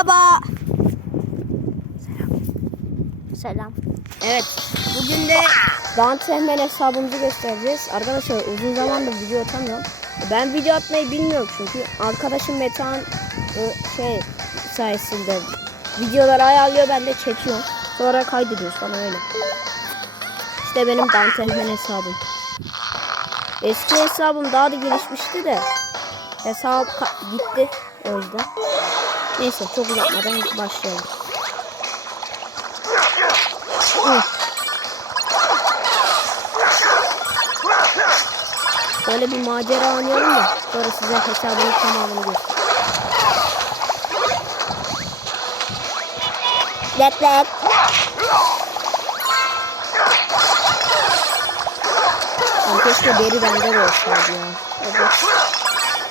Merhaba. Selam. Evet. Bugün de hemen hesabımızı göstereceğiz. Arkadaşlar uzun zamandır video atamıyorum. Ben video atmayı bilmiyorum çünkü. Arkadaşım Metehan e, şey sayesinde videoları ayarlıyor ben de çekiyorum. Sonra kaydediyoruz falan öyle. İşte benim hemen hesabım. Eski hesabım daha da gelişmişti de hesap gitti o yüzden. Neyse çok uzatmadan başlayalım. Böyle bir macera oynayalım da sonra size hesabının tamamını göstereyim. Lek. Lan keşke beri bende de olsaydı ya. Evet.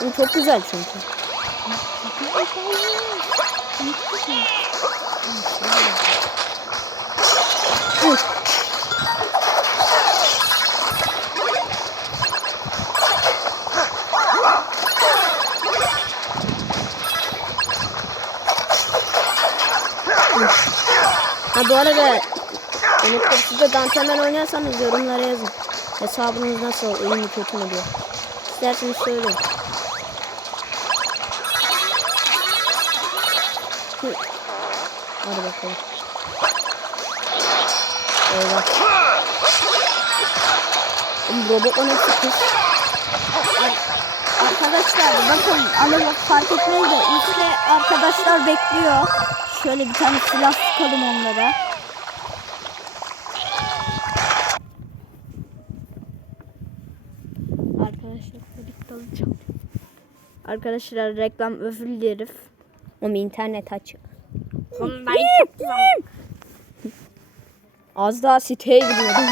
Bu çok güzel çünkü. Ha bu arada unuttum siz de Dantemen oynarsanız yorumlara yazın. Hesabınız nasıl, iyi mi kötü mü diye. İsterseniz söyleyin. Hı. Hadi bakalım. Eyvah. Robotların hepsi kız. Arkadaşlar bakın Anıl fark etmeyi de işte arkadaşlar bekliyor. Şöyle bir tane silah sıkalım onlara. Arkadaşlar birlikte alacağım. Arkadaşlar reklam özür dilerim. Ama internet açık. Az daha siteye gidiyordum.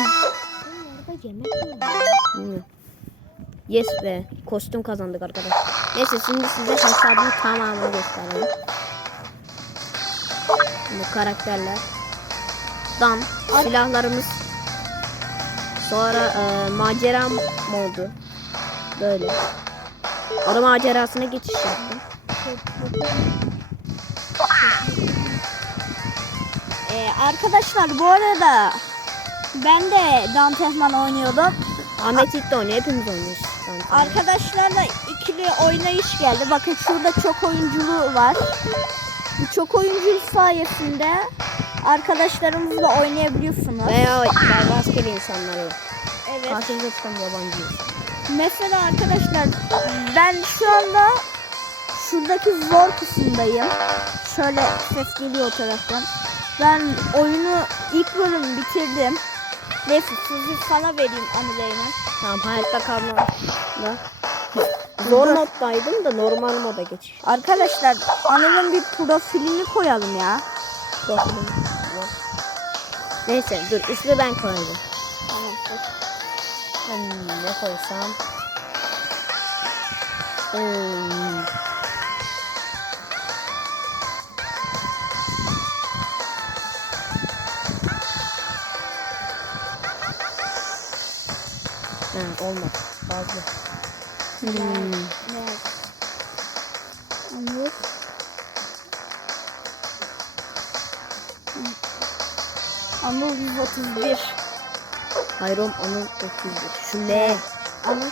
Yes be. Kostüm kazandık arkadaşlar. Neyse şimdi size hesabın tamamını göstereyim. Bu karakterler. Dan. Silahlarımız. Sonra e, macera modu. Böyle. Arı macerasına geçiş yaptım. Ee, arkadaşlar bu arada ben de Dantehman oynuyordum. Ahmet İlk de oynuyor. Hepimiz oynuyoruz. Dante. Arkadaşlarla ikili oynayış geldi. Bakın şurada çok oyunculuğu var. Bu çok oyunculuk sayesinde arkadaşlarımızla oynayabiliyorsunuz. Veya rastgele insanları. Evet. Karşınıza çıkan yabancı. Mesela arkadaşlar ben şu anda şuradaki zor kısımdayım. Şöyle ses geliyor o taraftan. Ben oyunu ilk bölüm bitirdim. Neyse sizi sana vereyim Anıl Eymen. Tamam hayatta kalma. Zor moddaydım da normal moda geçiş. Arkadaşlar Anıl'ın bir profilini koyalım ya. Profilim. Neyse dur ismi ben koyacağım. Hmm, ne koysam? Hmm. Ha, olmaz. Fazla. Hmm. Ne? Anıl. Anıl 131. Hayır oğlum Anıl 900. Şu L. Anıl.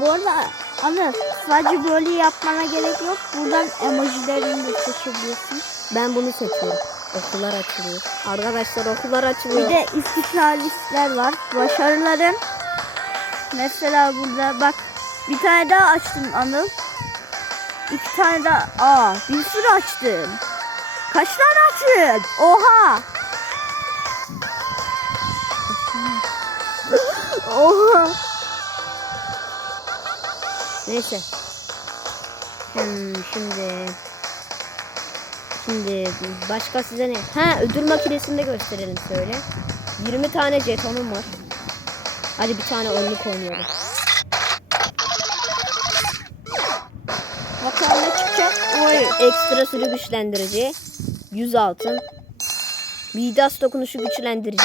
Bu arada Anıl sadece böyle yapmana gerek yok. Buradan emojilerini de seçebiliyorsun. Ben bunu seçiyorum. Okullar açılıyor. Arkadaşlar okullar Bir açılıyor. de istiklalistler var. Başarıların. Mesela burada bak bir tane daha açtım Anıl. İki tane daha. Aa bir sürü açtım. Kaç tane açtın? Oha. Oha. Neyse. Hmm, şimdi şimdi başka size ne? Ha ödül makinesini de gösterelim şöyle. 20 tane jetonum var. Hadi bir tane onluk oynayalım. Bakalım ne çıkacak? Oy ekstra sürü güçlendirici. 100 altın. Midas dokunuşu güçlendirici.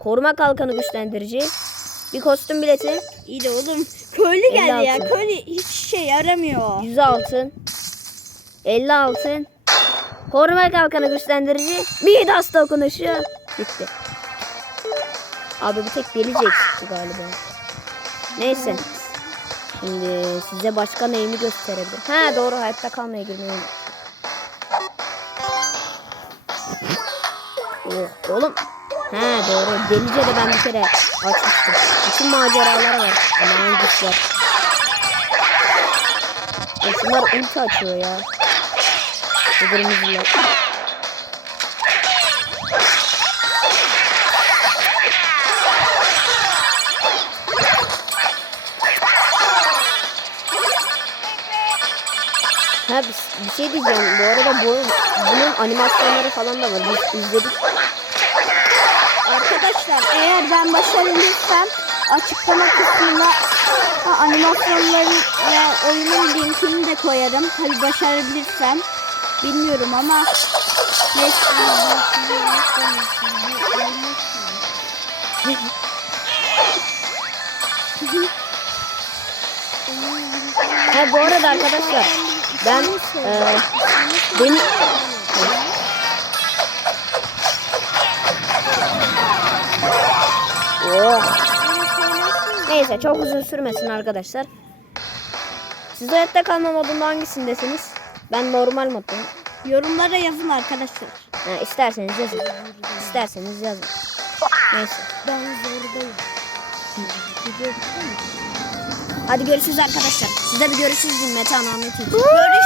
Koruma kalkanı güçlendirici. Bir kostüm bileti. İyi de oğlum köylü geldi ya. 56. Köylü hiç şey yaramıyor. 100 altın. 50 altın. Koruma kalkanı güçlendirici. Midas dokunuşu. Bitti. Abi bir tek eksikti galiba. Neyse. Şimdi size başka neyimi gösterebilirim. Ha doğru hayatta kalmaya girmeyi. Oh, oğlum. Ha doğru. Delice de ben bir kere açmıştım. Bütün maceralar var. Aman güçler. Ya şunlar ulti açıyor ya. Bu kırmızılar. Ha bir, bir şey diyeceğim. Bu arada bu, bunun animasyonları falan da var. Biz izledik. Arkadaşlar eğer ben başarılırsam açıklama kısmına ha, animasyonların ve oyunun linkini de koyarım. Tabi başarabilirsem. Bilmiyorum ama neyse. Ha bu arada arkadaşlar ben e, benim Oh. Neyse çok uzun sürmesin arkadaşlar. Siz hayatta kalma modunda hangisindesiniz? Ben normal moddayım. Yorumlara yazın arkadaşlar. Ha, isterseniz yazın. İsterseniz yazın. Neyse. Ben zordayım. Hadi görüşürüz arkadaşlar. Size bir görüşürüz Mete Ahmet. Görüşürüz.